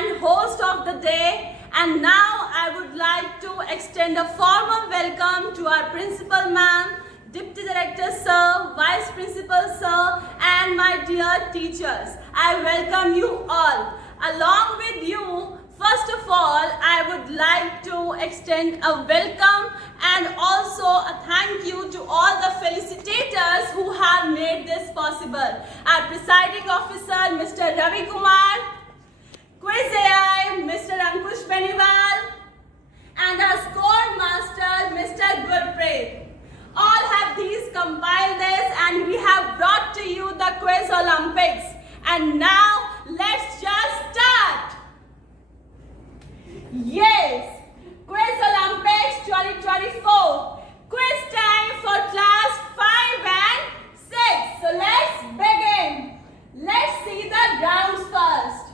and host of the day. And now I would like to extend a formal welcome to our principal ma'am, Deputy Director sir, Vice Principal sir, and my dear teachers. I welcome you all. Along with you, first of all, I would like to extend a welcome and also a thank you to all the felicitators who have made this possible. Our presiding officer, Mr. Ravi Kumar, Quiz AI, Mr. Ankush Beniwal, and our score master, Mr. Gurpreet. All have these compiled this and we have brought to you the Quiz Olympics. And now, let's just start. Yes, Quiz Olympics 2024. Quiz time for class 5 and 6. So let's begin. Let's see the rounds first.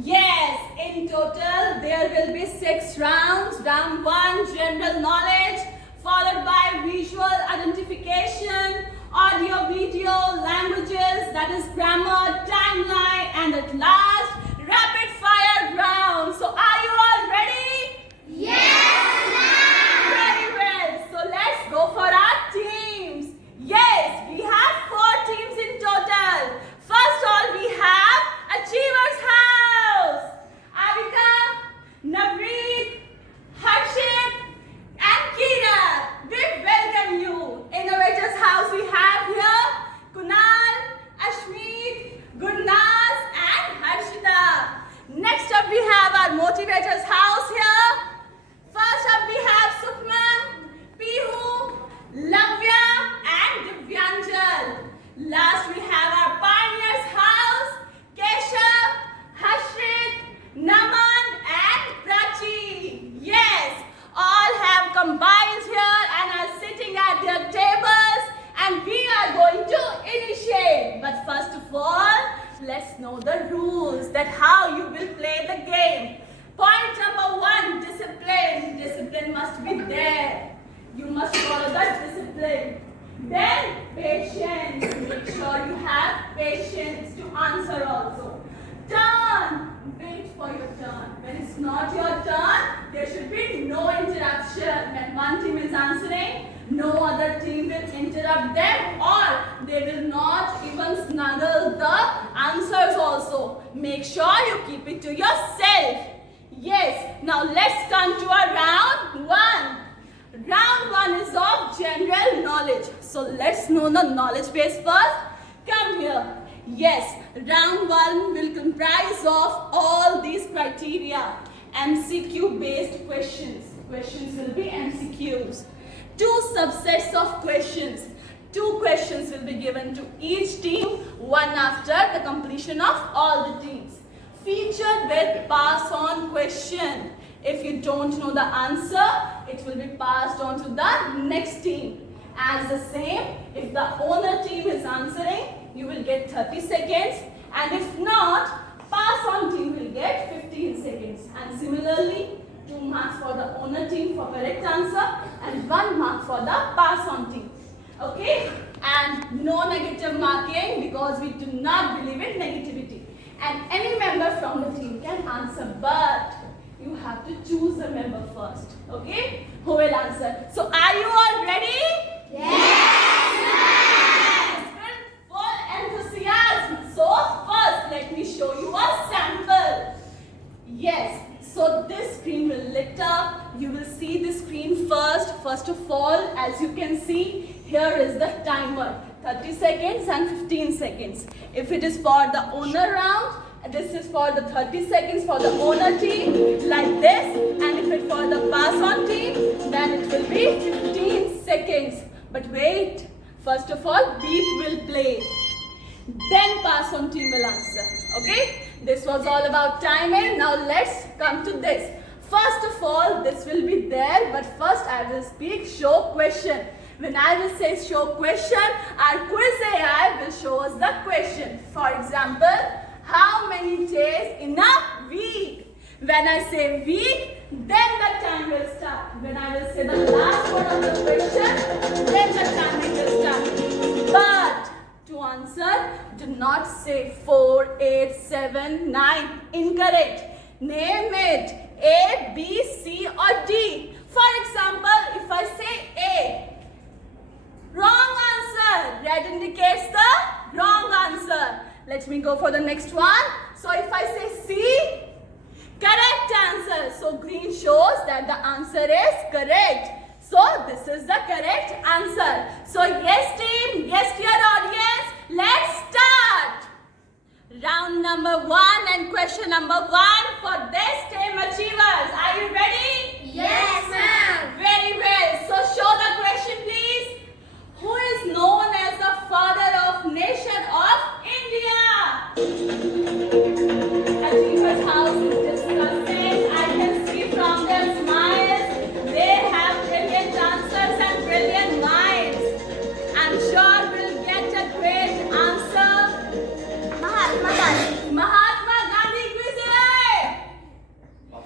Yes, in total there will be 6 rounds. Round 1, general knowledge, followed by visual identification, audio, video, languages, that is grammar, timeline, and at last, rapid fire round. So are you all ready? Yes, ma'am! Very well. So let's go for our teams. Yes, we have 4 teams in total. First all, we have Achievers House. Avika, Navreet, Harshit, and Kira. We welcome you. Innovators House we have here Kunal, Ashmeet, Gurnaz, and Harshita. Next up we have our Motivators House here. First up we have Sukma, Pihu, Lavya, and Divyanjal. Last we have our Pioneers House, Keshav, Hashrit, Naman, and Prachi. Yes, all have combined here and are sitting at their tables, and we are going to initiate. But first of all, let's know the rules, that how you will play the game. Point number 1, discipline. Discipline must be there. You must follow the discipline. Then patience. Make sure you have patience to answer also. Turn. Wait for your turn. When it's not your turn, there should be no interruption. When one team is answering, no other team will interrupt them, or they will not even snuggle the answers also. Make sure you keep it to yourself. Yes, now let's come to our round 1. Round 1 is of general knowledge. So let's know the knowledge base first. Come here. Yes, round 1 will comprise of all these criteria. MCQ based questions. Questions will be MCQs. 2 subsets of questions. 2 questions will be given to each team, one after the completion of all the teams. Featured with pass on question. If you don't know the answer, it will be passed on to the next team. As the same, if the owner team is answering, you will get 30 seconds, and if not, pass on team will get 15 seconds. And similarly, 2 marks for the owner team for correct answer and 1 mark for the pass on team. Okay? And no negative marking, because we do not believe in negativity. And any member from the team can answer, but you have to choose a member first. Okay? Who will answer? So are you all ready? Yes, ma'am! With full enthusiasm. So first, let me show you a sample. Yes. So this screen will lit up. You will see the screen first. First of all, as you can see, here is the timer. 30 seconds and 15 seconds. If it is for the owner round, this is for the 30 seconds for the owner team, like this. And if it's for the pass on team, then it will be 15 seconds. But wait, first of all, beep will play. Then pass on team will answer. Okay? This was all about timing. Now let's come to this. First of all, this will be there, but first I will speak show question. When I will say show question, our quiz AI will show us the question. For example, how many days in a week? When I say week, then the time will start. When I will say the last word of the question, then the timing will start. But to answer, do not say 4, 8, 7, 9. Incorrect. Name it. A, B, C or D. For example, if I say A, wrong answer. Red indicates the wrong answer. Let me go for the next one. So if I say C, correct answer. So green shows that the answer is correct. So this is the correct answer. So yes team, yes dear audience, let's start. Round number 1 and question number 1 for this team achievers. Are you ready? Yes, ma'am. Very well. So show the question please. Who is known as the father of nation of India? Achiever's house is discussing. I can see from their smiles. They have brilliant answers and brilliant minds. I'm sure we'll get a great answer. Mahatma Gandhi. Mahatma Gandhi quiz hai.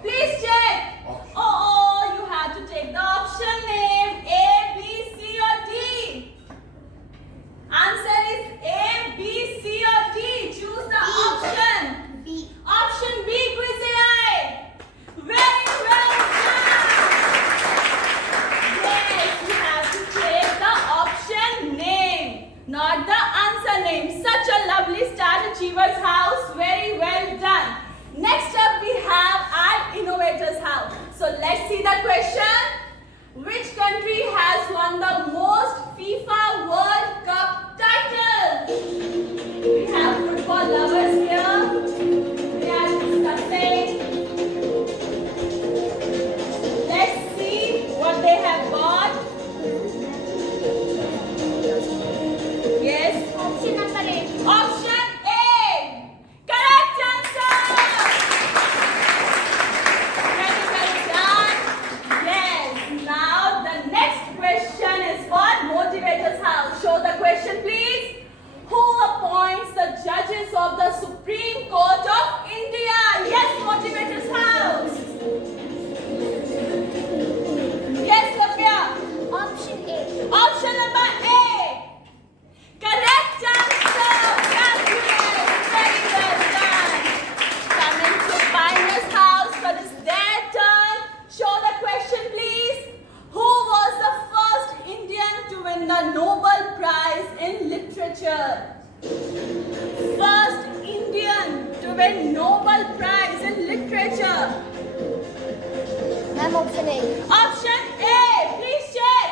Please check. Oh, you have to take the option name A, B, C or D. Answer is A, B, C or D. Choose the option. B. Option B quiz hai. Very well done. Yes, you have to take the option name, not the answer name. Such a lovely start, Achievers House. Very well done. Next up we have our Innovators House. So let's see the question. Which country has won the most FIFA World Cup titles? We have football lovers here. They are discussing. Let's see what they have got. Yes. Option number 8. Option A. Correct answer. Very well done. Yes. Now the next question is for Motivators House. Show the question please. Who appoints the judges of the Supreme Court of India? Yes, Motivators House. Yes, Lavya. Option A. Option number A. Correct answer. Congratulations. Very well done. Coming to Pioneer's house for this their turn. Show the question please. Who was the first Indian to win the Nobel Prize in Literature? First Indian to win Nobel Prize in Literature. Ma'am, option A. Option A, please check.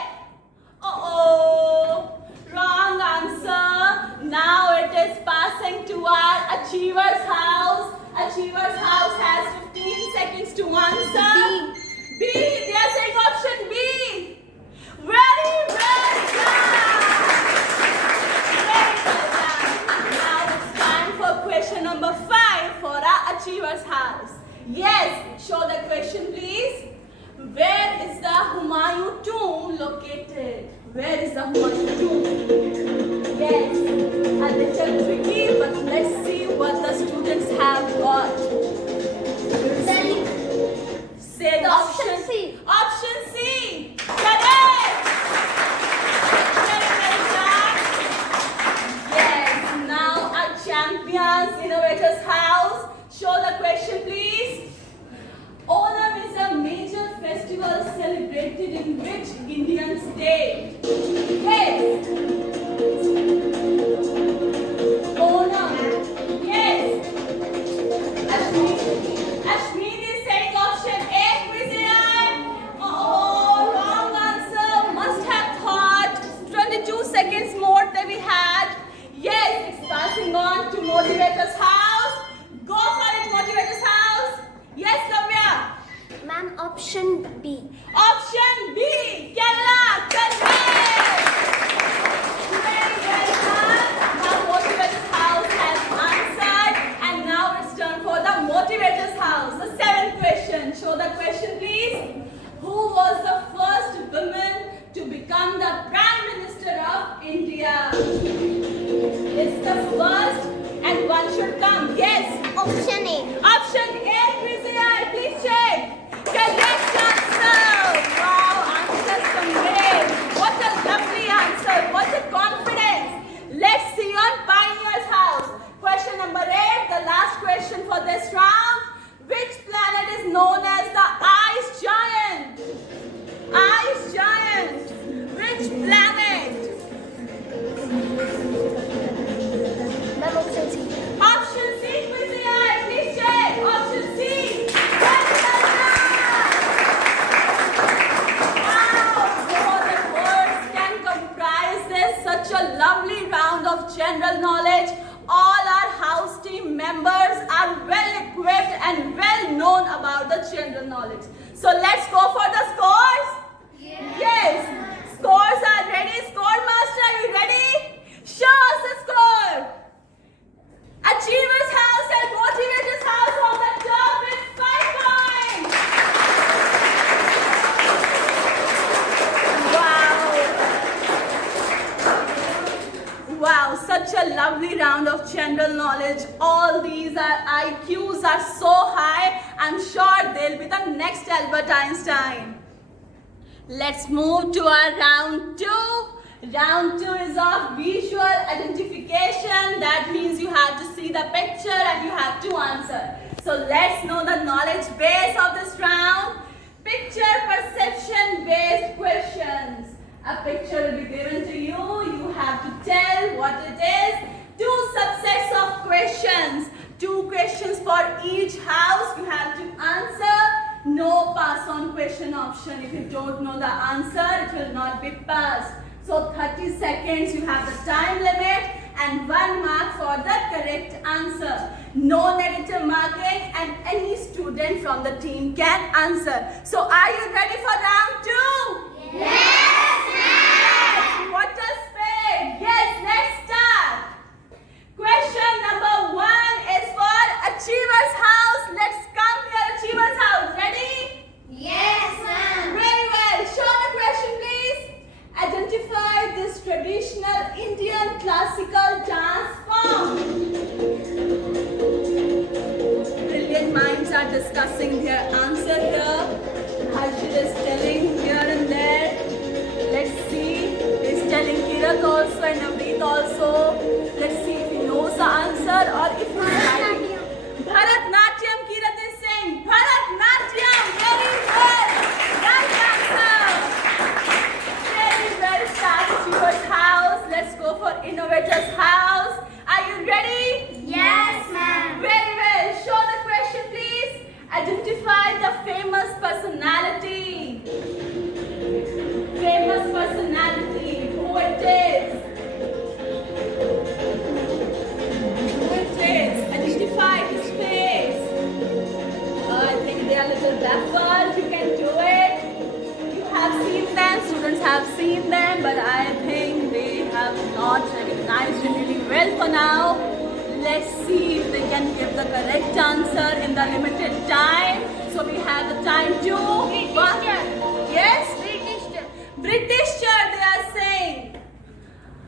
Oh, wrong answer. Now it is passing to our Achievers House. Achievers House has 15 seconds to answer. B. They are saying option B. Very well done. Very well done. Now it's time for question number 5 for our Achievers House. Yes, show the question please. Where is the Humayun tomb located? Where is the Humayun tomb? Yes, a little tricky, but let's see what the students have got. Delhi. Say the Option C. Option C. Correct. Very well done. Yes, now our champions, Innovators House. Show the question please. Onam is a major festival celebrated in which Indian state? Yes. Onam. Yes. Ashmini is saying option A. Oh, wrong answer. Must have thought. 22 seconds more than we had. Yes, it's passing on to Motivators House. Go for it, Motivators House. Yes, Kavya. Ma'am, option B. Option B. Kerala. Correct. knowledge. All our house team members are well equipped and well known about the general knowledge. So let's go for the scores. Yes. Scores are ready. Score master, are you ready? Show us the score. Achievers House and Motivators House on the top with 5 points. Wow, such a lovely round of general knowledge. All these IQs are so high. I'm sure they'll be the next Albert Einstein. Let's move to our round 2. Round 2 is of visual identification. That means you have to see the picture and you have to answer. So let's know the knowledge base of this round. Picture perception based questions. A picture will be given to you. You have to tell what it is. 2 subsets of questions. 2 questions for each house. You have to answer. No pass on question option. If you don't know the answer, it will not be passed. So 30 seconds you have the time limit and 1 mark for the correct answer. No negative marking and any student from the team can answer. So are you ready for round 2? Yes, ma'am! What a spade! Yes, let's start. Question number 1 is for Achievers House. Let's come here, Achievers House. Ready? Yes, ma'am. Very well. Show the question, please. Identify this traditional Indian classical dance form. Brilliant minds are discussing their answer here. Harshit is telling here and there. Let's see. He's telling Kirat also and Navneet also. Let's see if he knows the answer or if he's right. Bharatnatyam, Kirat is saying. Bharatnatyam. Very well. Right answer. Very well. Start Achievers House. Let's go for Innovators House. Are you ready? Yes, ma'am. Very well. Show the question, please. Identify the famous personality. Famous personality. Who it is? Who it is? Identify his face. I think they are a little baffled. You can do it. You have seen them. Students have seen them, but I think they have not recognized it really well for now. Let's see if they can give the correct answer in the limited time. So we have the time to yes? British chair they are saying.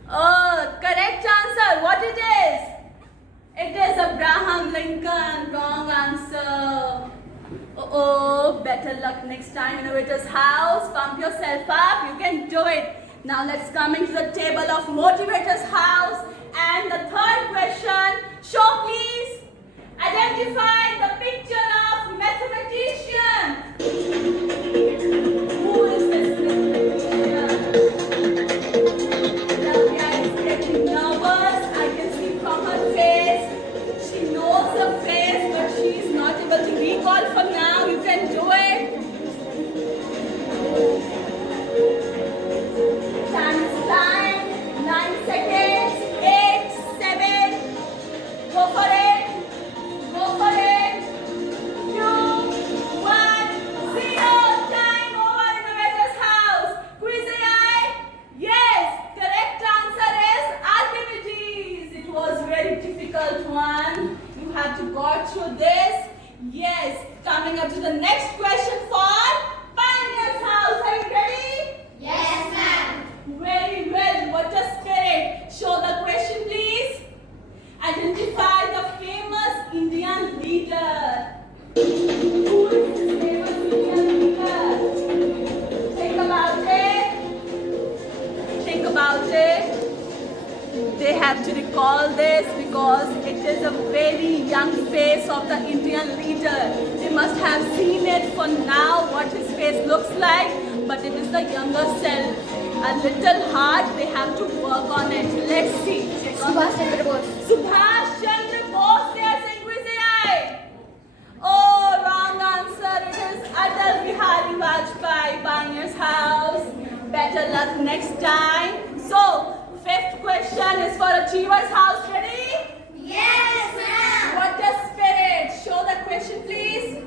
Oh, correct answer. What it is? It is Abraham Lincoln. Wrong answer. Oh, better luck next time, Innovators House. Pump yourself up. You can do it. Now let's come into the table of Motivators House. And the third question. Show please. Identify the picture of mathematician. Who is this mathematician? Lavya is getting nervous. I can see from her face. She knows her face, but she is not able to recall for now. You can do it. Time is flying. 9 seconds. 8, 7. Go for it. Go for it. 2, 1, 0. Time over, Innovators House. Quiz AI. Yes. Correct answer is Archimedes. It was very difficult one. You have to go through this. Yes. Coming up to the next question for Pioneers House. Are you ready? Yes, ma'am. Very well. What a spirit. Show the question, please. Identify the famous Indian leader. Who is this famous Indian leader? Think about it. Think about it. They have to recall this because it is a very young face of the Indian leader. They must have seen it for now, what his face looks like, but it is the younger self. A little hard, they have to work on it. Let's see. Check on Subhash Chandra Bose. Subhash Chandra Bose, they are saying quiz AI. Oh, wrong answer. It is Atal Bihari Vajpayee, Pioneers House. Better luck next time. So, fifth question is for Achievers House ready? Yes, ma'am. What does spirit? Show the question, please.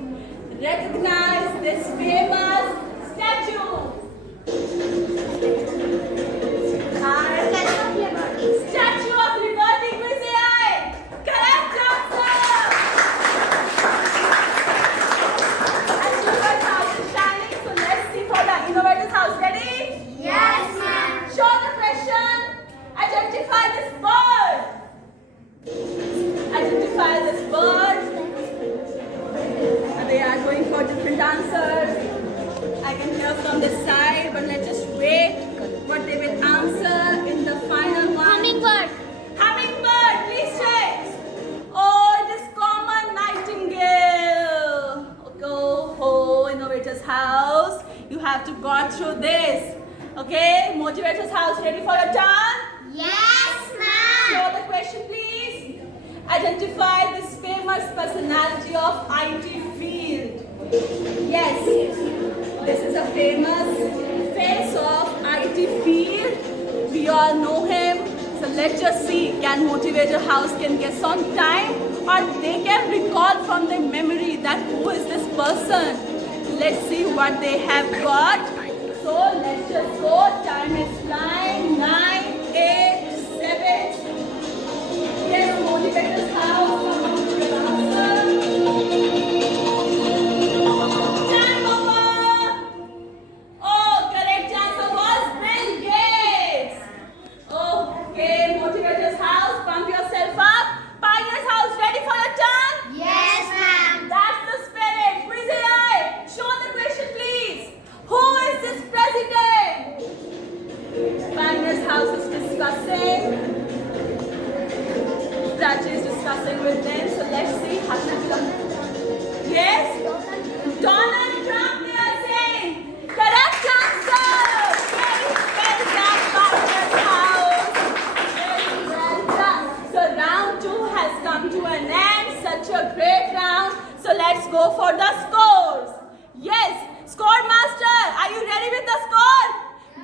Recognize this famous statue. Statue of Liberty, Vijay. Correct answer. Achievers House is shining, so let's see for the Innovators House. Ready? Yes, ma'am. Show the question. Identify this bird. Identify this bird. They are going for different answers. I can hear from this side, but let's just wait what they will answer in the final one. Hummingbird. Hummingbird, please check. Oh, it is common nightingale. Go, Innovators House. You have to go through this. Okay, Motivators House, ready for your turn? Yes, ma'am. Show the question, please. Identify this famous personality of IT field. Yes, this is a famous face of IT field. We all know him. So let's just see, can Motivator House can guess on time or they can recall from their memory that who is this person. Let's see what they have got. So let's just go. Time is flying. 9, 8, 7. Yes, Motivators House. Time over. Oh, correct answer was Bill Gates. Okay, Motivators House, pump yourself up. Pioneers House, ready for your turn? Yes, ma'am. That's the spirit. Vijay, show the question, please. Who is this president? Pioneers House is discussing. Prachi is discussing with them. So let's see. Yes? Donald Trump, they are saying. Correct answer. Very well done, Pioneers House. Very well done. So round 2 has come to an end. Such a great round. So let's go for the scores. Yes, score master, are you ready with the score?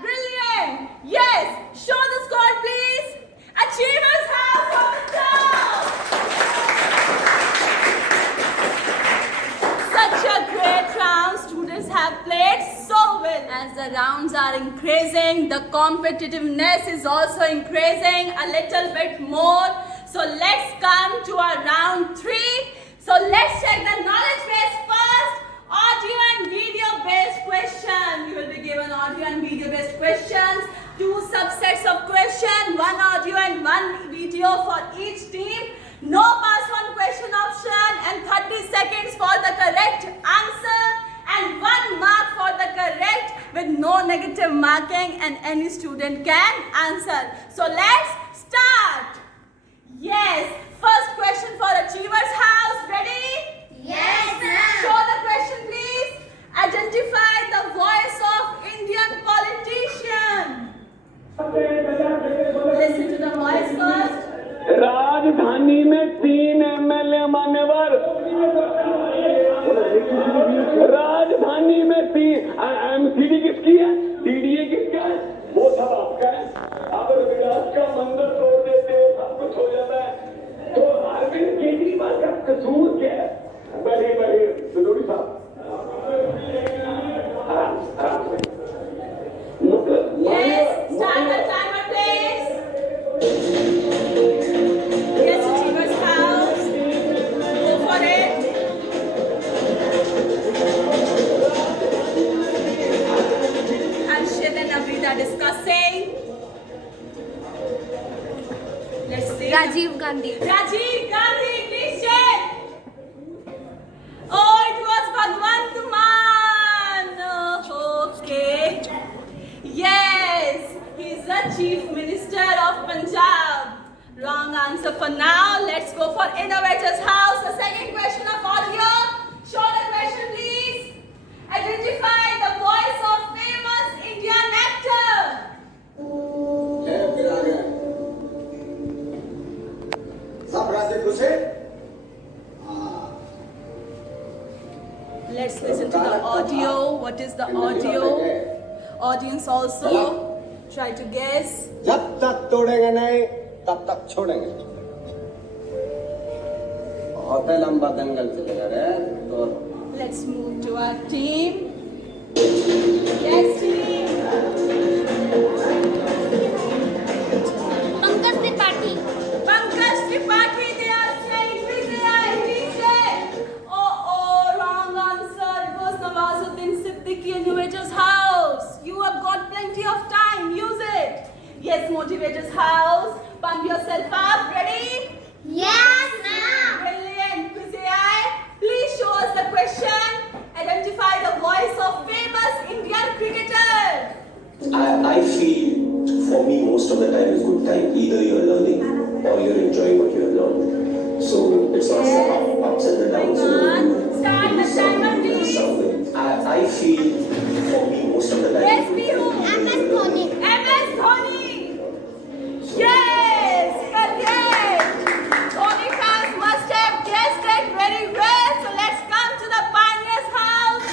Brilliant. Yes, show the score, please. Achievers House on the top. Such a great round. Students have played so well. As the rounds are increasing, the competitiveness is also increasing a little bit more. So let's come to our round 3. So let's check the knowledge base first. Audio and video based question. You will be given audio and video based questions. 2 subsets of question, 1 audio and 1 video for each team. No pass one question option and 30 seconds for the correct answer and 1 mark for the correct with no negative marking and any student can answer. So let's start. Yes, first question for Achievers House. Ready? Yes, ma'am. Show the question, please. Identify the voice of Indian politician. Listen to the voice first. राजधानी में 3 MLA मान्यवर राजधानी में 3 MCD किसकी है DDA किसका है वो सब आपका है अगर विकास का मंदिर तोड़ देते हो सब कुछ हो जाता है तो अरविंद केजरीवाल का कसूर क्या है बढ़े जरूरी साहब आराम से Yes, start the timer, please. Yes, Achievers House. Go for it. Harshit and Avrita discussing. Let's see. Rajiv Gandhi. Rajiv Gandhi, please check. Oh, it was Bhagwant Mann. Oh, okay. Yes, he's the Chief Minister of Punjab. Wrong answer for now. Let's go for Innovators House. The second question of audio. Show the question, please. Identify the voice of famous Indian actor. सब राज्य घुसे Let's listen to the audio. What is the audio? Audience also try to guess. जब तक तोड़ेंगे नहीं तब तक छोड़ेंगे। बहुत लंबा दंगल चलेगा रे तो। Let's move to our team. Yes, team. Pankaj Tripathi. Pankaj Tripathi, they are saying Vijay. Oh, wrong answer. It was Nawazuddin Siddiqui, Innovators House. You have got plenty of time. Use it. Yes, Motivators House. Pump yourself up. Ready? Yes, ma'am. Brilliant. Vijay, please show us the question. Identify the voice of famous Indian cricketer. I feel for me most of the time is good time. Either you're learning or you're enjoying what you have learned. So it's not some ups and the downs. Come on. Start the timer, please. I feel for me most of the time. Yes, Bihu. MS Dhoni. MS Dhoni. Yes, correct. Dhoni fans must have guessed it very well. So let's come to the Pioneers House.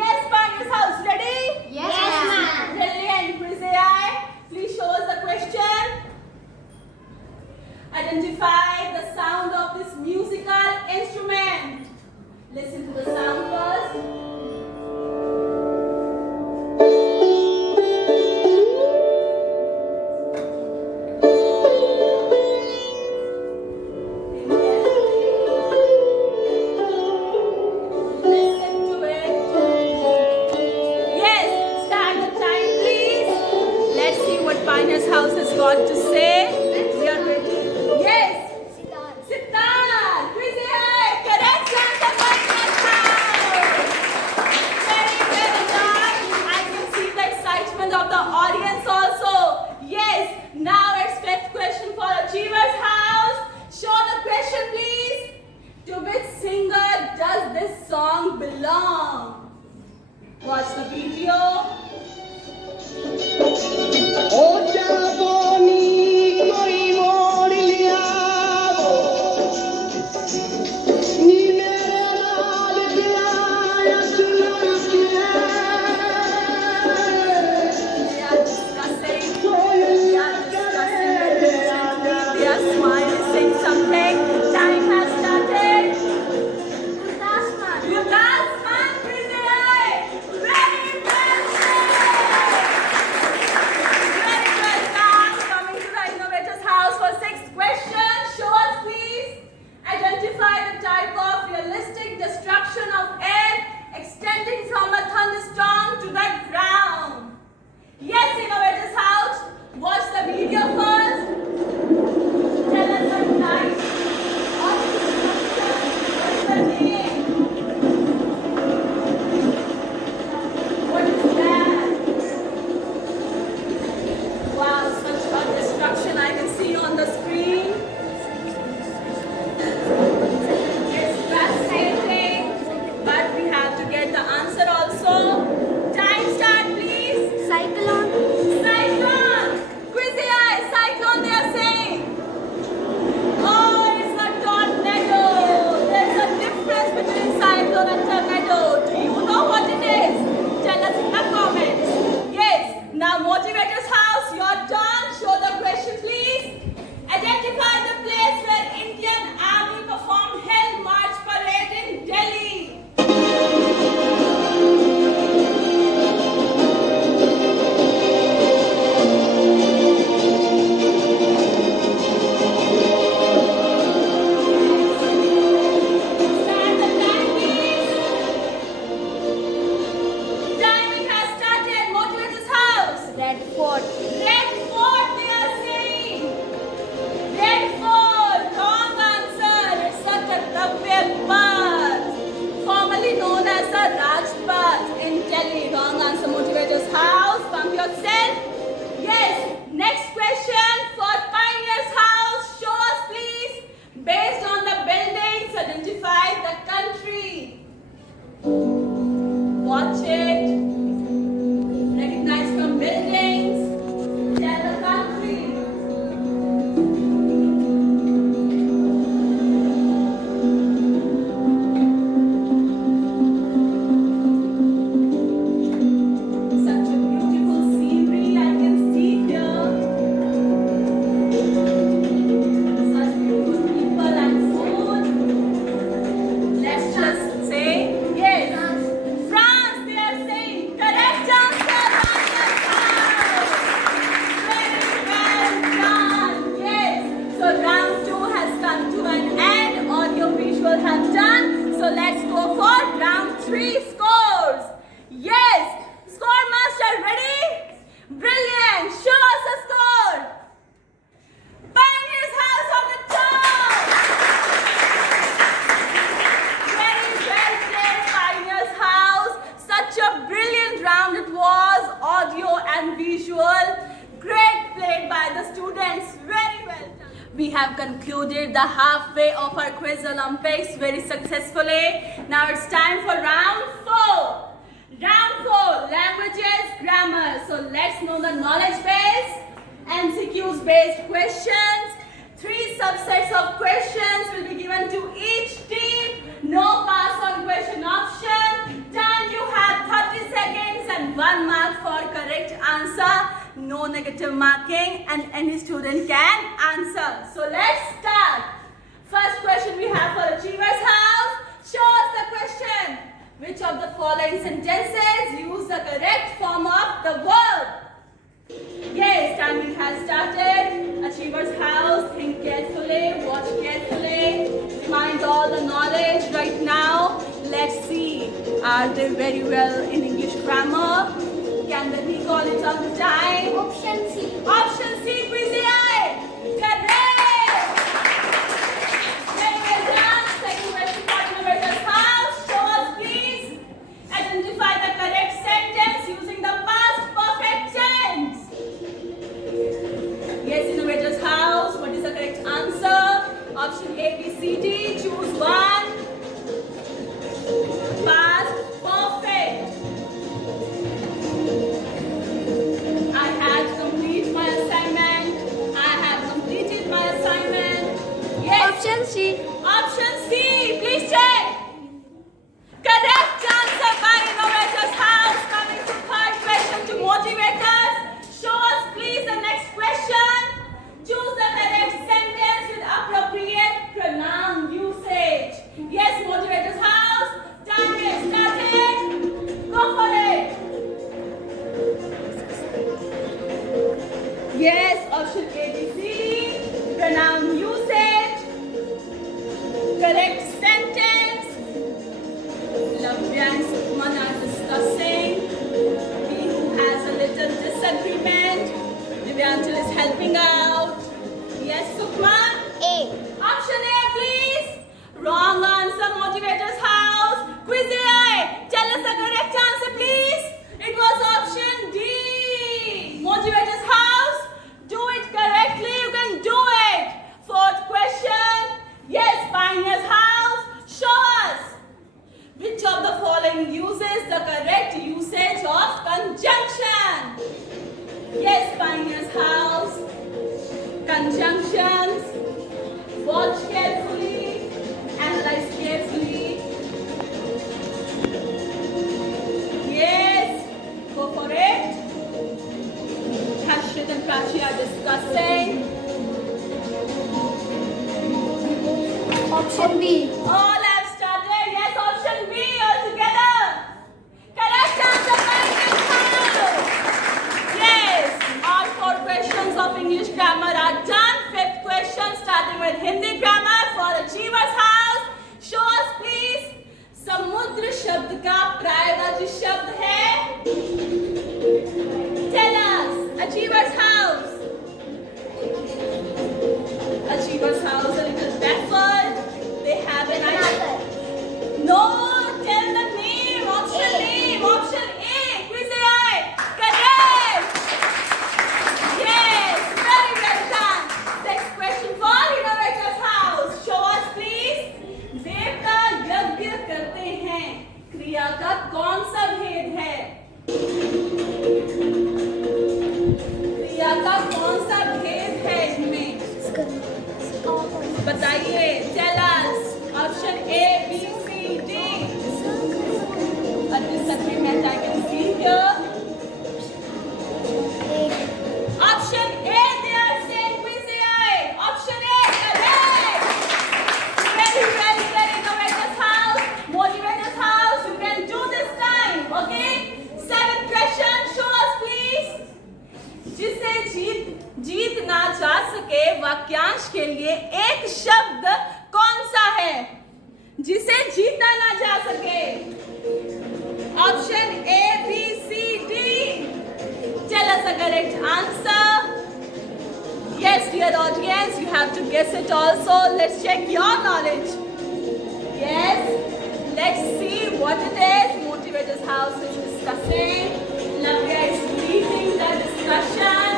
Yes, Pioneers House. Ready? Yes, ma'am. Brilliant. Vijay, please show us the question. Identify the sound of this musical instrument. Listen to the sound first. Listen to it. Yes, start the time, please. Let's see what Pioneers House has got to say. We are ready. Yes, Sitar. Vijay, correct answer, Pioneers House. Very well done. I can see the excitement of the audience also. Yes, now it's fifth question for Achievers House. Show the question, please. To which singer does this song belong? Watch the video. ओ जाबोनी कोई मोड़ by the students. Very well done. We have concluded the halfway of our quiz Olympics very successfully. Now it's time for round 4. Round 4, languages, grammar. So let's know the knowledge base, MCQs based questions. 3 subsets of questions will be given to each team. No pass on question option. Time you have 30 seconds and 1 mark for correct answer. No negative marking and any student can answer. So let's start. First question we have for Achievers House. Show us the question. Which of the following sentences use the correct form of the verb? Yes, timing has started. Achievers House, think carefully, watch carefully, find all the knowledge right now. Let's see, are they very well in English grammar? Can they recall it on the time? Option C. Option C, Quizzy Eye. Correct. Very well done. Second question for Innovators House. Show us please. Identify the correct sentence using the past perfect tense. Yes, Innovators House. What is the correct answer? Option A, B, C, D. Choose one. Past perfect. I had completed my assignment. I have completed my assignment. Yes. Option C. Option C. Please check. Correct answer by Innovators House. Coming to third question to motivators. Show us please the next question. Choose the correct sentence with appropriate pronoun usage. Yes, Motivators House. Time is started. Go for it. Yes, option A, B, C, D. Pronoun usage. Correct sentence. Lavya and Sukman are discussing. B who has a little disagreement. Divyanjal is helping out. Yes, Sukman. A. Option A, please. Wrong answer, Motivators House. Quizzy Eye, tell us the correct answer, please. It was option D. Motivators House, do it correctly. You can do it. Fourth question. Yes, Pioneers House, show us. Which of the following uses the correct usage of conjunction? Yes, Pioneers House. Conjunctions. Watch carefully. Analyze carefully. Yes. Go for it. Harshit and Prachi are discussing. Option B. All have started. Yes, option B altogether. Correct answer, Pioneers House. Yes, all 4 questions of English grammar are done. 5th question starting with Hindi grammar for Achievers House. Show us please. समुद्र शब्द का पर्यायवाची शब्द है. Tell us. Achievers House. Achievers House a little baffled. They have an idea. No, tell the name. Option name. Option A. Quizzy Eye. Correct. Yes, very well done. Next question for Innovators House. Show us please. देवता यज्ञ करते हैं. क्रिया का कौन सा भेद है? क्रिया का कौन सा भेद है इसमें? बताइए. Tell us. Option A, B, C, D. A disagreement I can see here. Option A, they are saying Quizzy Eye. Option A, correct. Very well said, Innovators House. Motivators House, you can do this time. Okay? 7th question, show us please. जिसे जीत ना जा सके वाक्यांश के लिए एक शब्द कौन सा है? जिसे जीता ना जा सके. Option A, B, C, D. Tell us the correct answer. Yes, dear audience, you have to guess it also. Let's check your knowledge. Yes, let's see what it is. Motivators House is discussing. Lavya is leading the discussion.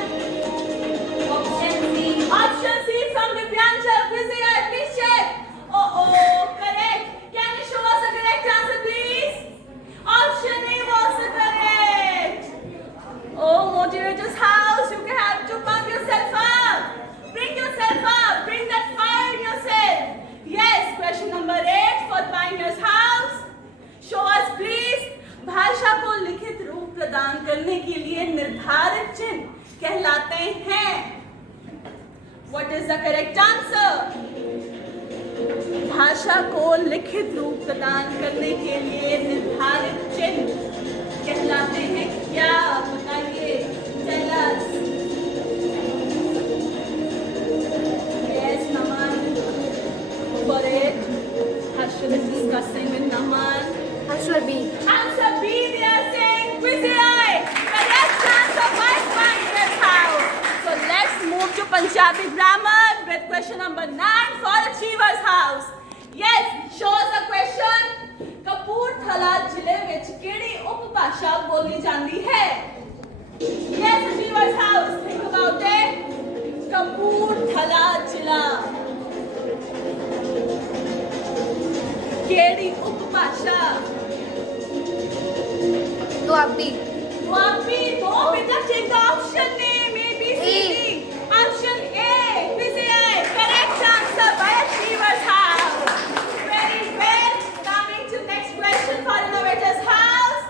कहलाते हैं? What is the correct answer? भाषा को लिखित रूप प्रदान करने के लिए निर्धारित चिन्ह कहलाते हैं क्या? बताइए. Tell us. Yes, Naman. For it. Harshad is discussing with Naman. Answer B. Answer B, they are saying Quizai. Correct answer by Panchayat House. So let's move to Punjabi grammar with question number 9 for Achievers House. Yes, show us a question. Kapurthala जिले ਵਿੱਚ ਕਿਹੜੀ ਉਪਭਾਸ਼ਾ ਬੋਲੀ ਜਾਂਦੀ ਹੈ? Yes, Achievers House, think about it. Kapurthala ਜ਼ਿਲ੍ਹਾ ਕਿਹੜੀ ਉਪਭਾਸ਼ਾ? Duabi. Duabi, no, beta, take the option name, A, B, C, D. Option A, Vijay. Correct answer by Achievers House. Very well. Coming to next question for Innovators House.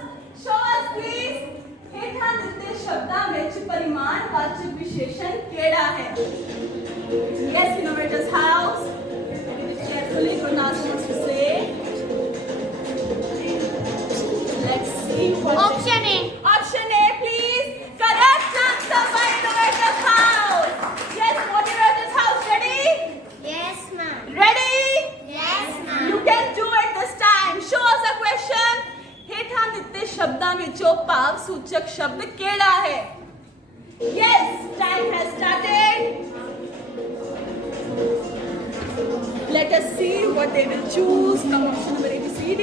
Show us please. ਹੇਠਾਂ ਦਿੱਤੇ ਸ਼ਬਦਾਂ ਵਿੱਚ ਪਰਿਮਾਣਵਾਚਕ ਵਿਸ਼ੇਸ਼ਣ ਕਿਹੜਾ ਹੈ? Yes, Innovators House. Carefully, Gurnath wants to say. Let's see what Option A. Option A, please. Correct answer by Innovators House. Yes, Motivators House, ready? Yes, ma'am. Ready? Yes, ma'am. You can do it this time. Show us a question. ਹੇਠਾਂ ਦਿੱਤੇ ਸ਼ਬਦਾਂ ਵਿੱਚੋਂ ਭਾਵ ਸੂਚਕ ਸ਼ਬਦ ਕਿਹੜਾ ਹੈ? Yes, time has started. Let us see what they will choose. Come option number A, B, C, D.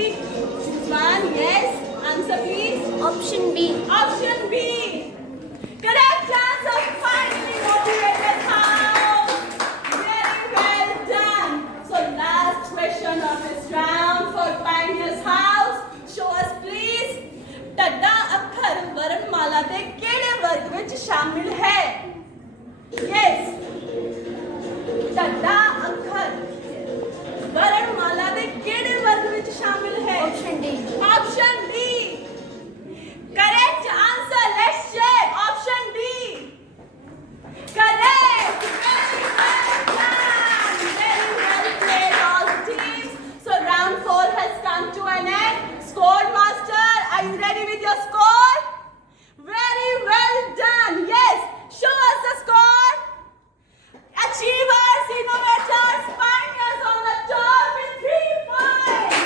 Choose one. Yes. Answer please. Option B. Option B. Correct answer. Finally, Motivators House. Very well done. So last question of this round for Pioneers House. Show us please. ਟੱਡਾ ਅੱਖਰ ਵਰਣਮਾਲਾ ਦੇ ਕਿਹੜੇ ਵਰਗ ਵਿੱਚ ਸ਼ਾਮਿਲ ਹੈ? Yes. ਟੱਡਾ ਅੱਖਰ ਵਰਣਮਾਲਾ ਦੇ ਕਿਹੜੇ ਵਰਗ ਵਿੱਚ ਸ਼ਾਮਿਲ ਹੈ? Option D. Option D. Correct answer. Let's check. Option D. Correct. Very well done. Very well played, all the teams. So round 4 has come to an end. Score master, are you ready with your score? Very well done. Yes. Show us the score. Achievers, Innovators, Pioneers on the top with 3 points.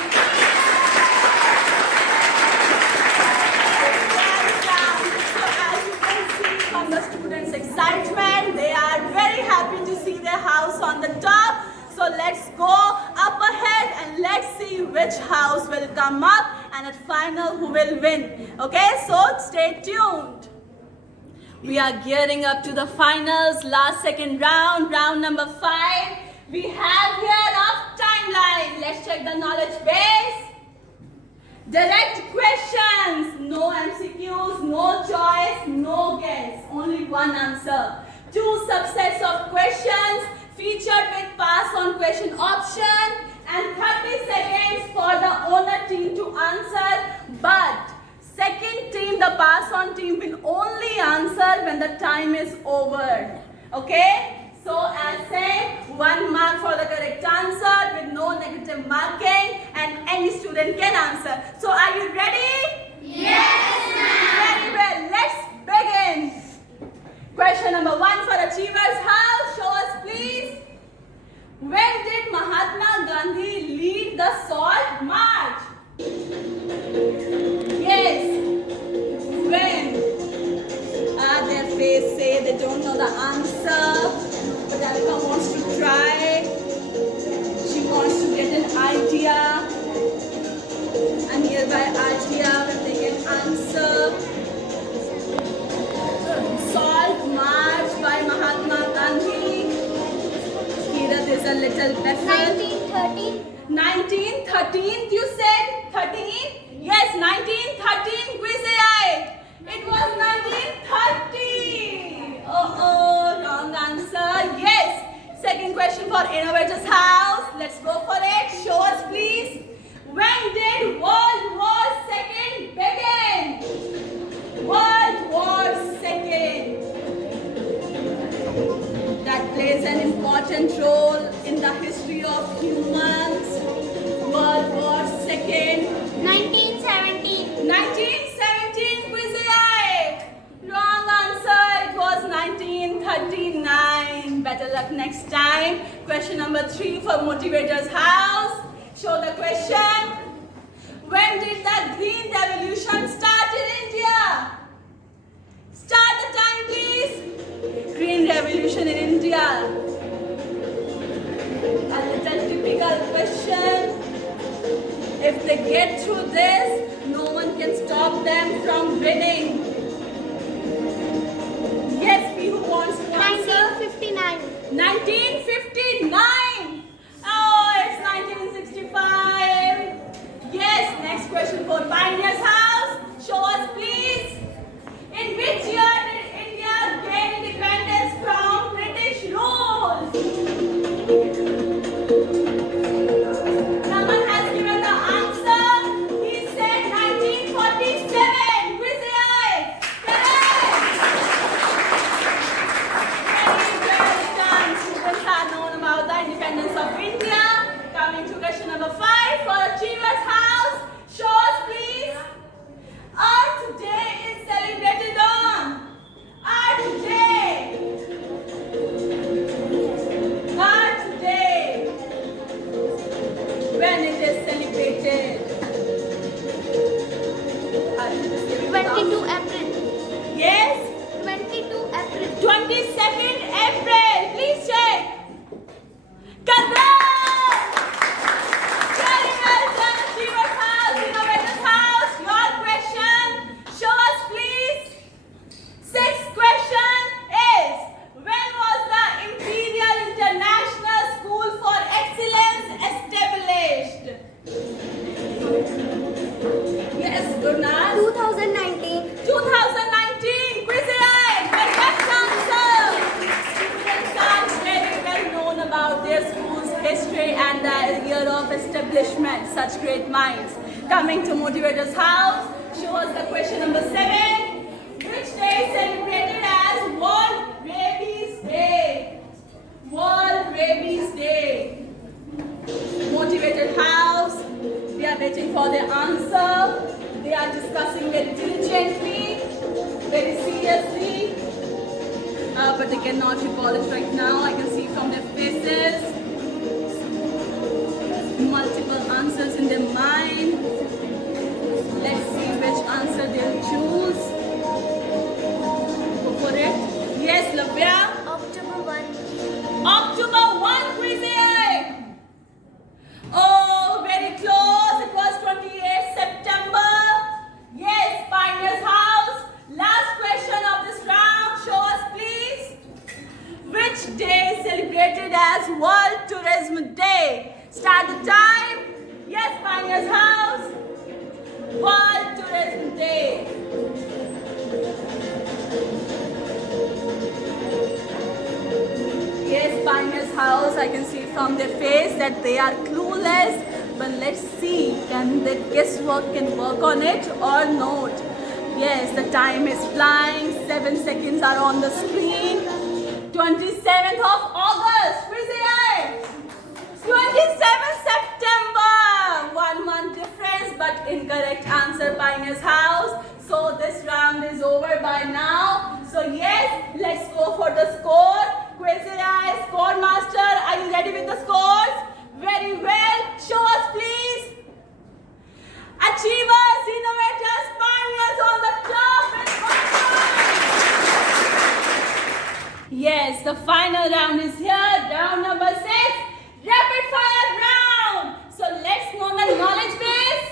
Well done. So as you can see from the students' excitement, they are very happy to see their house on the top. So let's go up ahead and let's see which house will come up and at final who will win. Okay, so stay tuned. We are gearing up to the finals, last second round, round number 5. We have here our timeline. Let's check the knowledge base. Direct questions, no MCQs, no choice, no guess, only one answer. 2 subsets of questions featured with pass on question option and 30 seconds for the owner team to answer, but second team, the pass on team, will only answer when the time is over. Okay? So as said, 1 mark for the correct answer with no negative marking and any student can answer. So are you ready? Yes, ma'am. Very well. Let's begin. Question number 1 for Achievers House. Show us please. When did Mahatma Gandhi lead the Salt March? Yes. When? Their face say they don't know the answer. But Alka wants to try. She wants to get an idea. A nearby idea when they can answer. Salt March by Mahatma Gandhi. Here there's a little difference. 1913. 1913, you said? 13? Yes, 1913, Quizai. It was 1930. Oh, wrong answer. Yes. Second question for Innovators House. Let's go for it. Show us, please. When did World War II begin? World War II. important role in the history of humans? World War II. 1917. 1917, Quiziac. Wrong answer. It was 1939. Better luck next time. Question number 3 for Motivator's House. Show the question. When did the Green Revolution start in India? Start the time, please. Green Revolution in India. A little typical question. If they get through this, no one can stop them from winning. Yes, P, who wants to answer? 1959. 1959. Oh, it's 1965. Yes, next question for Pioneer's House. Show us, please. In which year did India gain independence from British rule? Someone has given the answer. He said 1947. Quiziac. Correct. Very well done. Students are known about the independence of India. Coming to question number 5 for Achiever's House. Show us, please. Earth Day is celebrated on. Earth Day. Earth Day. When it is celebrated. 22 April. Yes. 22 April. 22nd April. Please check. Correct. Very well done, Achiever's House, Innovator's House. Your question. Show us, please. 6th question is, when was the Imperial International School for Excellence established? Yes, Gurnath. 2019. 2019, Quiziac, correct answer. Students are very well known about their school's history and the year of establishment. Such great minds. Coming to Motivator's House, show us the question number 7. Which day is celebrated as World Rabies Day? World Rabies Day. Motivated House, they are waiting for their answer. They are discussing very diligently, very seriously, but they cannot recall it right now. I can see from their faces. Multiple answers in their mind. Let's see which answer they'll choose. Go for it. Yes, Lavya. October 1. October 1, Quiziac. Oh, very close. It was 28th September. Yes, Pioneer's House. Last question of this round. Show us, please. Which day is celebrated as World Tourism Day? Start the time. Yes, Pioneer's House. World Tourism Day. Yes, Pioneer's House, I can see from their face that they are clueless. But let's see, can the guesswork can work on it or not? Yes, the time is flying. 7 seconds are on the screen. 27th of August. Quiziac. 27th September. 1 month difference, but incorrect answer, Pioneer's House. So this round is over by now. So yes, let's go for the score. Quiziac, score master, are you ready with the scores? Very well. Show us, please. Achievers, innovators, pioneers on the top with 1 point. Yes, the final round is here. Round number 6, rapid fire round. So let's know the knowledge base.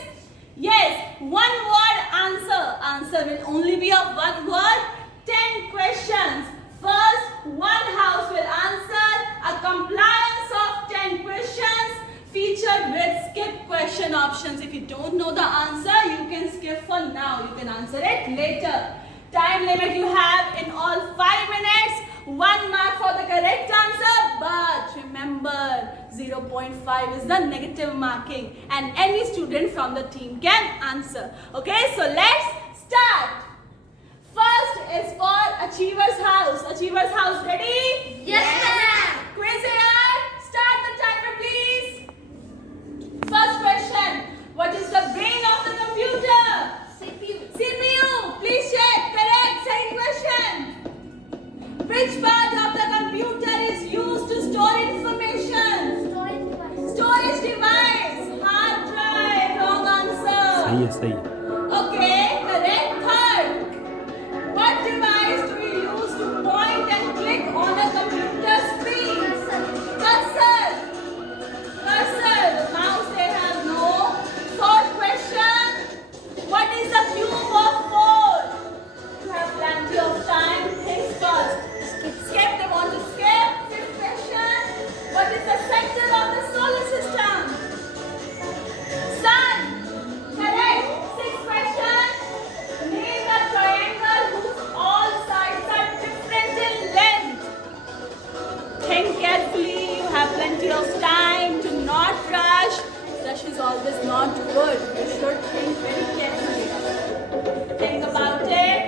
Yes, 1 word answer. Answer will only be of 1 word. 10 questions. First, 1 house will answer. A compliance of 10 questions featured with skip question options. If you don't know the answer, you can skip for now. You can answer it later. Time limit you have in all 5 minutes. 1 mark for the correct answer. But remember, 0.5 is the negative marking. And any student from the team can answer. Okay, so let's start. First is for Achiever's House. Achiever's House, ready? Yes, ma'am. Quiz Which part of the computer is used to store information? Storage device. Storage device. Hard drive. Wrong answer. सही है सही है Okay, correct. Third. What device do we use to point and click on a computer screen? Cursor. Cursor. The mouse they have no. Fourth question. What is the cube of 4? You have plenty of time. Think first. Skip. They want to skip. Fifth question. What is the center of the solar system? Sun. Correct. Sixth question. Name the triangle whose all sides are different in length. Think carefully. You have plenty of time. Do not rush. Rush is always not good. You should think very carefully. Think about it.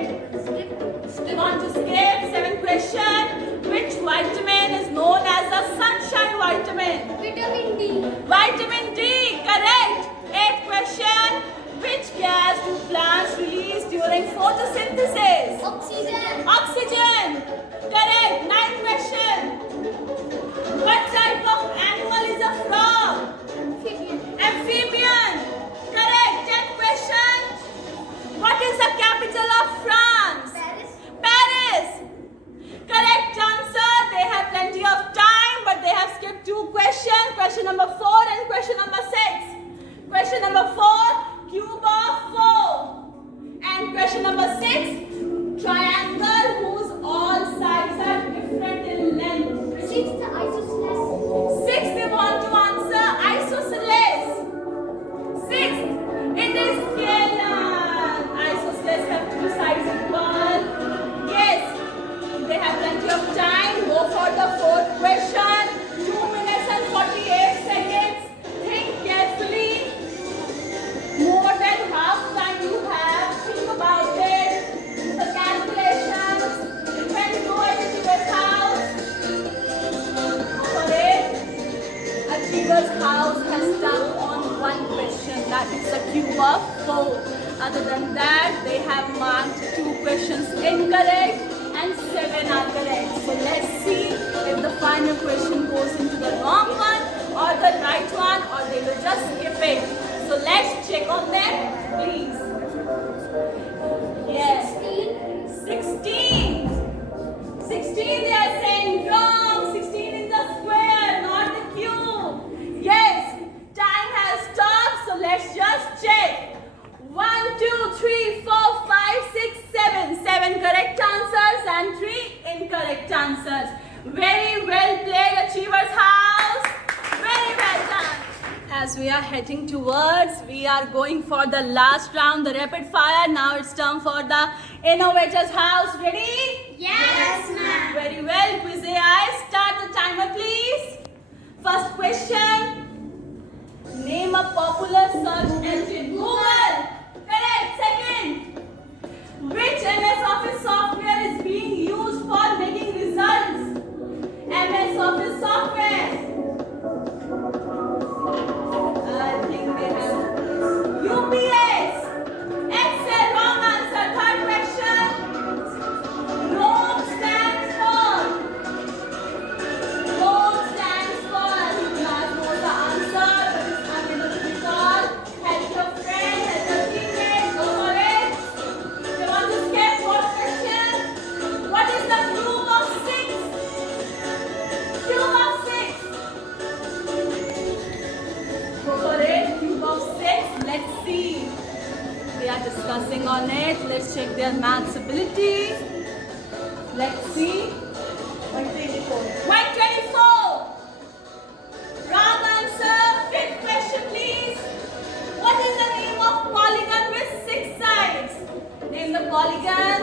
We want to skip. Seventh question. Which vitamin is known as the sunshine vitamin? Vitamin D. Vitamin D, correct. Eighth question. Which gas do plants release during photosynthesis? Oxygen. Oxygen, correct. Ninth question. What type of animal is a frog? Amphibian. Amphibian, correct. Tenth question. What is the capital of France? Paris. Paris. Correct answer. They have plenty of time, but they have skipped 2 questions. Question number 4 and question number 6. Question number 4, cube of 4. And question number 6, triangle whose all sides are different in length. Sixth, isosceles. 6, they want to answer isosceles. 6th, it is scalar. Isosceles have 2 sides equal. Yes, they have plenty of time. Go for the 4th question. 2 minutes and 48 seconds. Think carefully. More than half time you have. Think about it. The calculations. When you go at Achiever's house. For it. Achiever's house has stuck on 1 question. That is the cube of 4. Other than that, they have marked 2 questions incorrect and 7 are correct. So let's see if the final question goes into the wrong one or the right one, or they will just skip it. So let's check on them, please. Yes. 16. 16 they are saying wrong. 16 is the square, not the cube. Yes. Time has stopped, so let's just check. 1, 2, 3, 4, 5, 6, 7. 7 correct answers and 3 incorrect answers. Very well played, Achiever's house. Very well done. As we are heading towards, we are going for the last round, the rapid fire. Now it's time for the Innovator's house. Ready? Yes, ma'am. Very well, quiz AI. Start the timer, please. First question. Name a popular search engine. Google. Correct. Second. Which MS Office software is being used for making results? MS Office software. I think they have UPS. Excel. Wrong answer. Third question. Node stands for. Node stands for. I think Raj knows the answer, but it's unable to recall. Help your friend, help your teammate. Go for it. They want to skip. Fourth question. What is the cube of 6? Cube of 6. Go for it. Cube of 6. Let's see. They are discussing on it. Let's check their maths ability. Let's see. 124. 124. Wrong answer. Fifth question, please. What is the name of polygon with 6 sides? Name the polygon.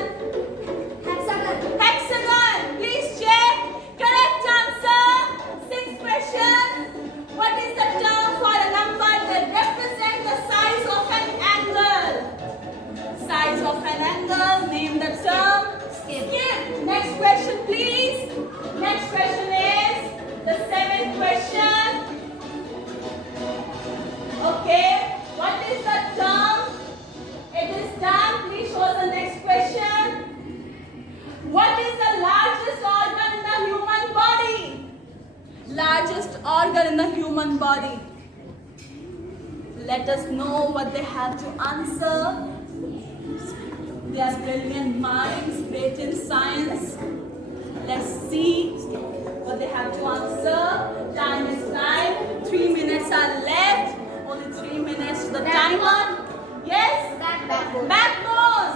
Hexagon. Hexagon. Please check. Correct answer. Sixth question. What is the term for a number that represents the size of an angle? Size of an angle. Name the term. Skip. Next question, organ in the human body? Let us know what they have to answer. They are brilliant minds, great in science. Let's see what they have to answer. Time is 9. 3 minutes are left. Only 3 minutes to the timer. Yes? Backbone. Backbone.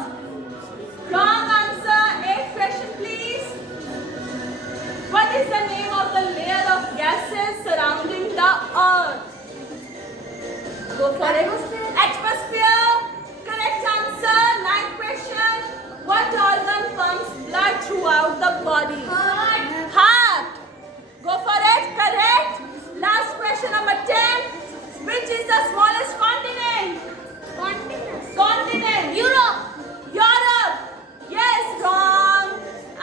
Wrong answer. 8th question, please. What is the name of the layer of gases surrounding the earth? Go for it. Atmosphere. Correct answer. 9th question. What organ pumps blood throughout the body? Heart. Go for it. Correct. Last question, number 10. Which is the smallest continent? Continent. Europe. Europe. Yes, wrong.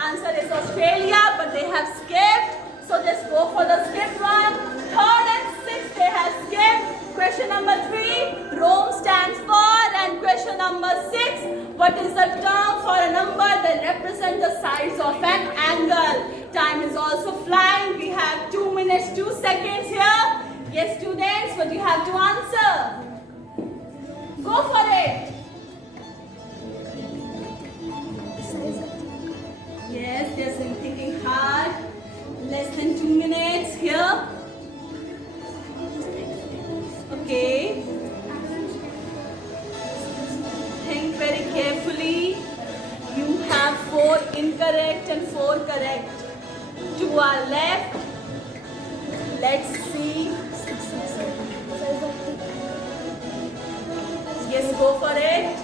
Answer is Australia, but they have skipped. So just go for the skipped one. 3rd and 6th they have skipped. Question number 3, Rome stands for. And question number 6, what is the term for a number that represents the size of an angle? Time is also flying. We have 2 minutes, 2 seconds here. Yes, students, what you have to answer? Go for it. Yes, they're thinking hard. Less than 2 minutes here. Okay. Think very carefully. You have 4 incorrect and 4 correct. 2 are left. Let's see. Yes, go for it.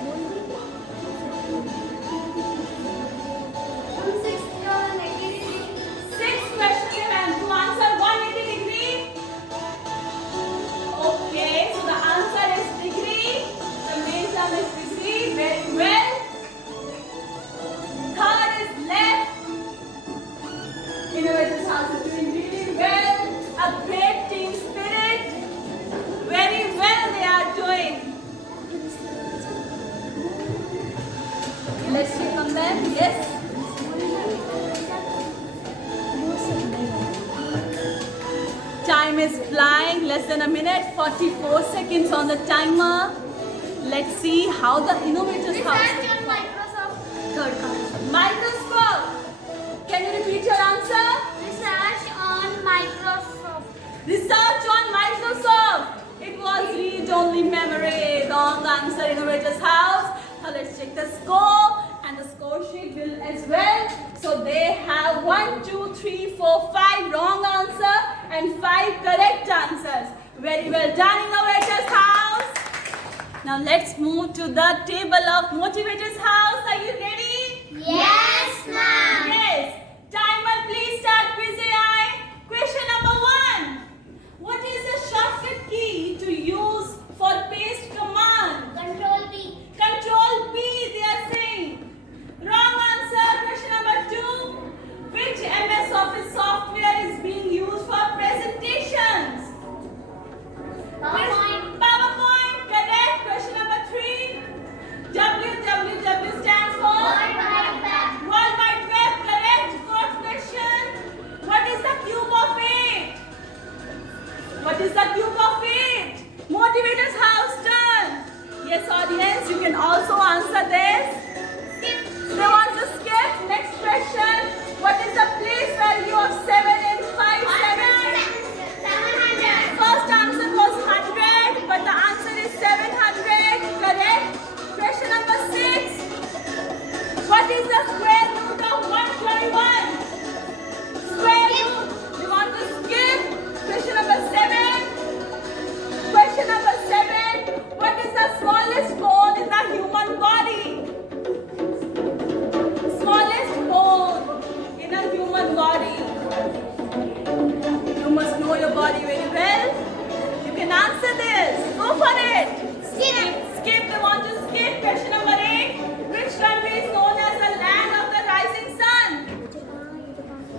6th question and to answer 180 degree. Okay, so the answer is degree. The main term is degree. Very well. 3rd is left. Innovators are doing really well. A great team spirit. Very well they are doing. Let's check on them. Yes. Time is flying. Less than a minute. 44 seconds on the timer. Let's see how the innovators Research have. on Microsoft. Third count. Microscope. Can you repeat your answer? Research on Microsoft. Research on Microsoft. It was read-only memory. Wrong answer, Innovators House. Now let's check the score, and the score sheet will as well. So they have 1, 2, 3, 4, 5 wrong answer and 5 correct answers. Very well done, Innovators House. Now let's move to the table of Motivators House. Are you ready? Yes, ma'am. Yes. Timer, please start quiz AI. Question number 1. What is the shortcut key to use for paste command? Control B. Control B, they are saying. Wrong answer. Question number 2. Which MS Office software is being used for presentations? PowerPoint. PowerPoint, correct. Question number 3. www stands for? World Wide Web. World Wide Web, correct. 4th question. What is the cube of 8? What is the cube of 8? Motivators House turn. Yes, audience, you can also answer this. They want to skip. Next question. What is the place value of 7 in 5 seconds? 700. First answer was 100, but the answer is 700. Correct. Question number 6. What is the square root of 121? Square root. We want to skip. Question number 7. Question number 7. What is the smallest bone in the human body? Smallest bone in a human body. You must know your body very well. You can answer this. Go for it. Skip. Skip. They want to skip. Question number 8. Which country is known as the land of the rising sun?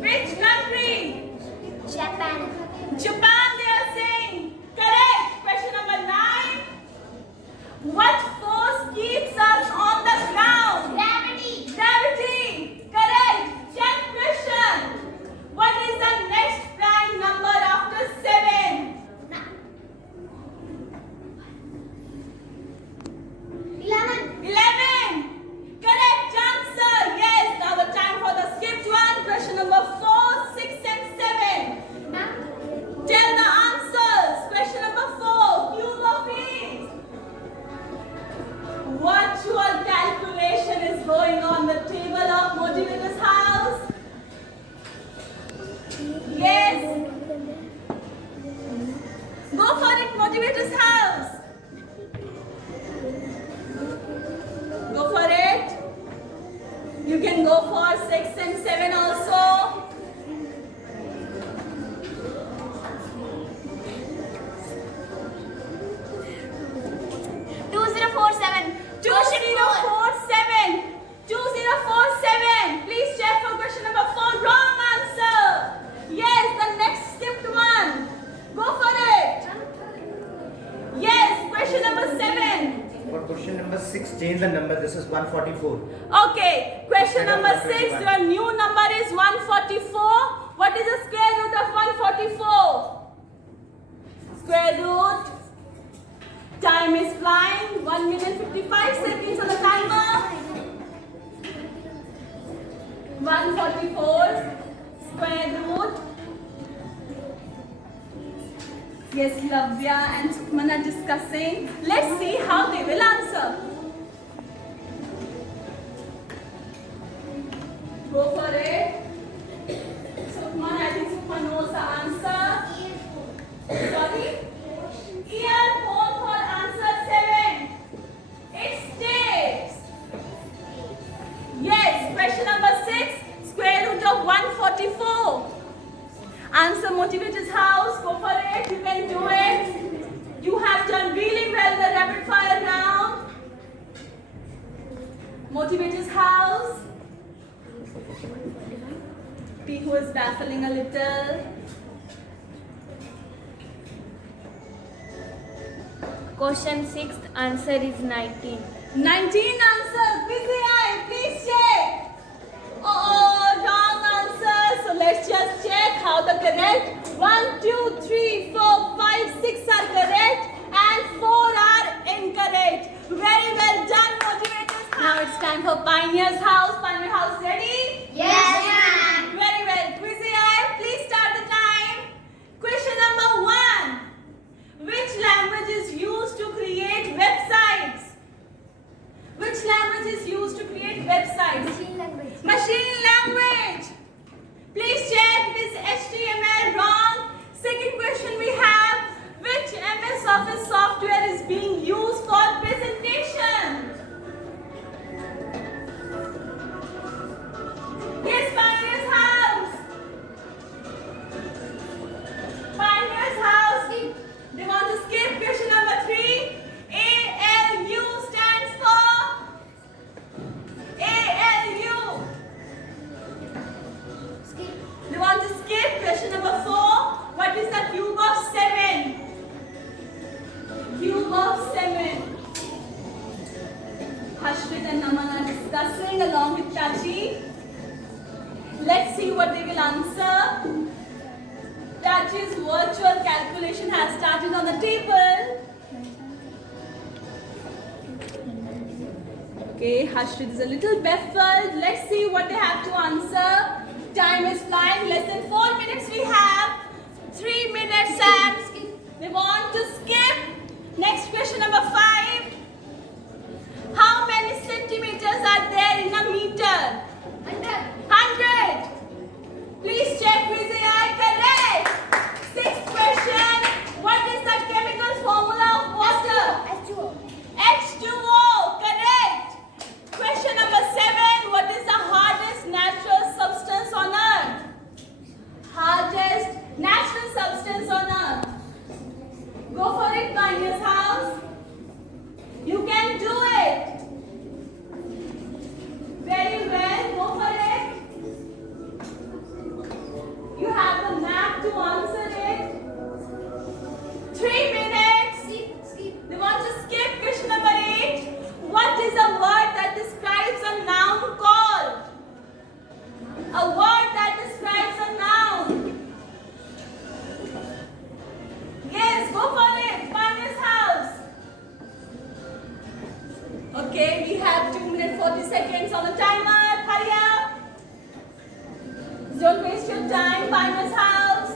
Which country? Japan. Japan, they are saying. Correct. Question number 9. What force keeps us on the ground? Gravity. Gravity. Correct. 10th question. What is the next prime number after 7? Yes. Go for it, Motivator's House. Go for it. You can go for 6 and 7 also. Please check for question number 4. Wrong answer. Yes, the next skipped one. Go for it. Yes, question number 7. For question number 6, change the number. This is 144. Okay, question number 6. Your new number is 144. What is the square root of 144? Square root. Time is flying. 1 minute 55 seconds on the timer. 144 square root. Yes, Lavya and Sukman are discussing. Let's see how they will answer. Go for it. Sukman, I think Sukman knows the answer. Sorry? Earphone for answer 7. It states. Yes, question number 6. Square root of 144. Answer Motivator's House. Go for it. You can do it. You have done really well in the rapid fire round. Motivator's House. Pihu is baffling a little. Question 6th answer is 19. 19 answer. Busy eye. Please check. Oh, wrong answer. So let's just check how the correct. 1, 2, 3, 4, 5, 6 are correct and 4 are incorrect. Very well done, Motivators. Now it's time for Pioneer's House. Pioneer House ready? Yes, ma'am. Very well. Quizzy eye, please start the time. Question number 1. Which language is used to create websites? Which language is used to create websites? Machine language. Machine language. Please check this HTML wrong. Second question we have. Which MS Office software is being used for presentation? Yes, Pioneer's House. Pioneer's House. They want to skip question number 3. ALU stands for ALU. They want to skip question number 4. What is the cube of 7? Cube of 7. Harshit and Naman are discussing along with Tachi. Let's see what they will answer. Tachi's virtual calculation has started on the table. Okay, Harshit is a little baffled. Let's see what they have to answer. Time is flying. Less than 4 minutes we have. 3 minutes and they want to skip. Next question number 5. How many centimeters are there in a meter? 100. Please check with the eye. Correct. Sixth question. What is the chemical formula of water? H2O. Correct. Question number 7. What is the hardest natural substance on earth? Hardest natural substance on earth. Go for it, Pioneer's House. You can do it. Very well. Go for it. You have the map to answer it. 3 minutes. They want to skip question number 8. What is a word that describes a noun called? A word that describes a noun. Yes, go for it. Pioneer's House. Okay, we have 2 minutes 40 seconds on the timer. Hurry up. Don't waste your time. Pioneer's House.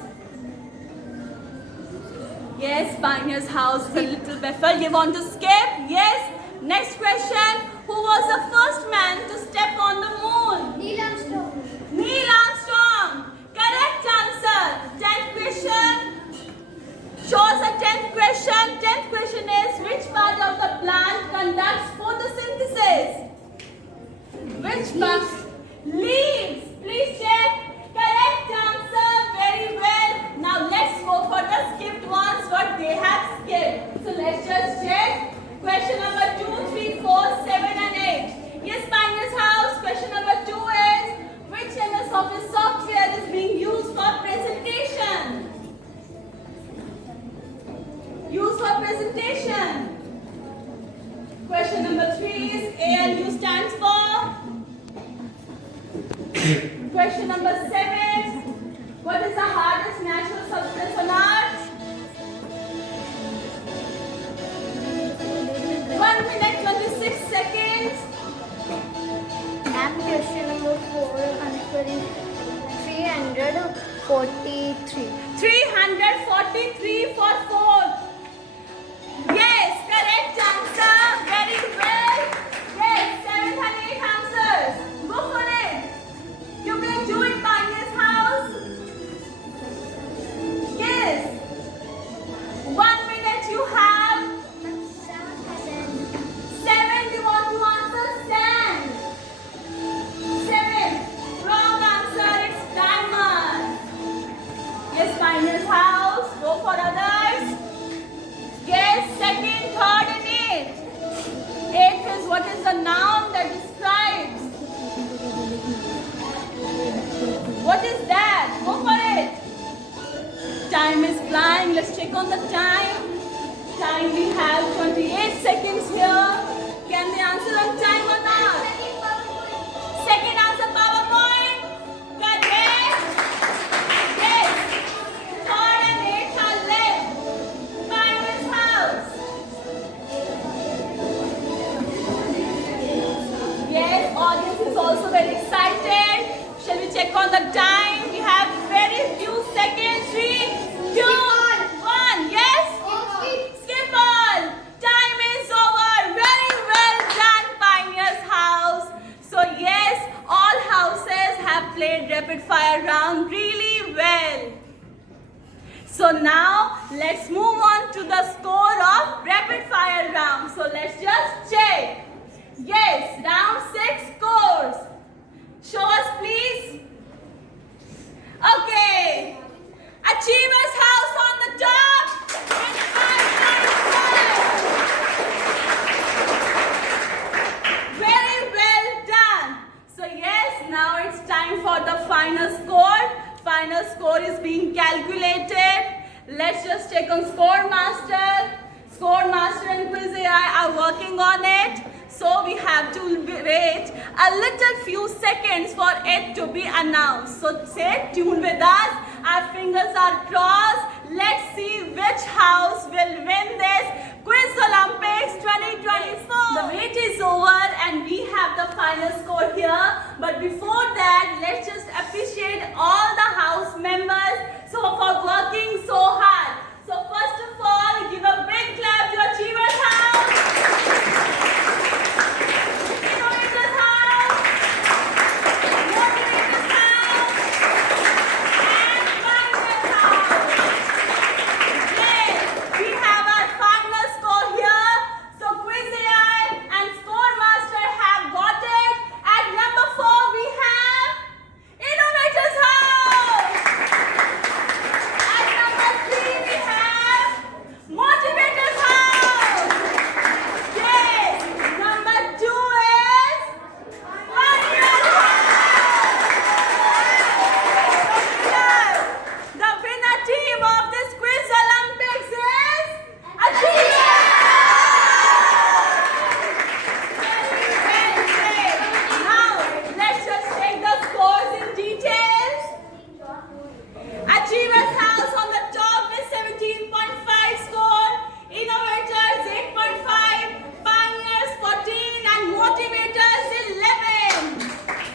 Yes, Pioneer's House is a little baffled. You want to skip? Yes. Next question. Who was the first man to step on the moon? Neil Armstrong. Neil Armstrong. Correct answer. Which box? Leaves. Please check. Correct answer. Very well. Now let's go for the skipped ones. What they have skipped. So let's just check. Question number 2, 3, 4, 7 and 8. Yes, Pioneer's House. Question number 2 is which MS Office software is being used for presentation? Used for presentation. Question number 3 is ALU stands for. Question number 7. What is the hardest natural substance on earth? 1 minute 26 seconds. And question number 4, answer is 343. 343 for 4. Yes, correct answer. Very well. Yes, 7 and 8 answers. Go for it. You can do it, Pioneer's House. Yes. 1 minute you have. 7, you want to answer? Stand. 7. Wrong answer. It's diamond. Yes, Pioneer's House. Go for others. Yes, 2nd, 3rd and 8th. 8th is what is the noun that describes? What is that? Go for it. Time is flying. Let's check on the time. Time we have 28 seconds here. Can they answer on time or not? Second answer, PowerPoint. Correct. Yes. 3rd and 8th are left. Pioneer's House. Yes, audience is also very excited. Shall we check on the time? We have very few seconds. 3, 2, 1. Yes? Skip all. Time is over. Very well done, Pioneer's House. So yes, all houses have played rapid fire round really well. So now let's move on to the score of rapid fire round. So let's just check. Yes, round 6 scores. Show us please. Okay. Achievers House on the top. With 595. Very well done. So yes, now it's time for the final score. Final score is being calculated. Let's just check on Score Master. Score Master and Quiz AI are working on it. So we have to wait a little few seconds for it to be announced. So stay tuned with us. Our fingers are crossed. Let's see which house will win this Quiz Olympics 2024. The wait is over and we have the final score here. But before that, let's just appreciate all the house members for working so hard. So first of all, give a big clap to Achievers House. Innovators House. Motivators House. And Pioneers House. Yes, we have our final score here. So Quiz AI and Score Master have got it. At number 4 we have Innovators House. At number 3 we have Motivators House. Yes, number 2 is Pioneers House. The winner team of this Quiz Olympics is Achievers. Now, let's just take the scores in details. Achievers House on the top with 17.5 score, Innovators 8.5, Pioneers 14 and Motivators 11.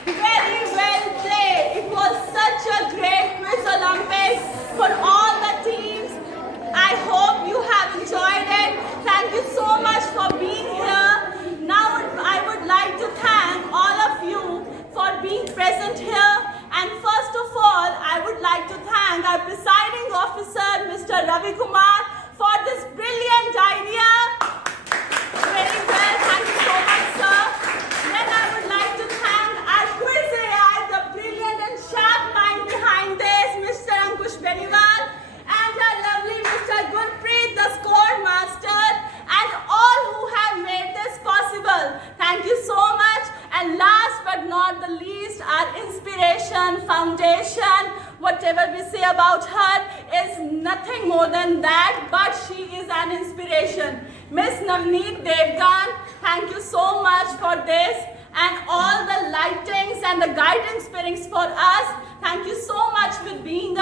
Very well played. It was such a great Quiz Olympics for all the teams. I hope you have enjoyed it. Thank you so much for being here. Now I would like to thank all of you for being present here. And first of all, I would like to thank our presiding officer, Mr. Ravi Kumar, for this brilliant idea. Very well, thank you so much, sir. Then I would like to thank whatever we say about her is nothing more than that, but she is an inspiration. Miss Navneet Devgan, thank you so much for this and all the lightings and the guidance spirits for us. Thank you so much for being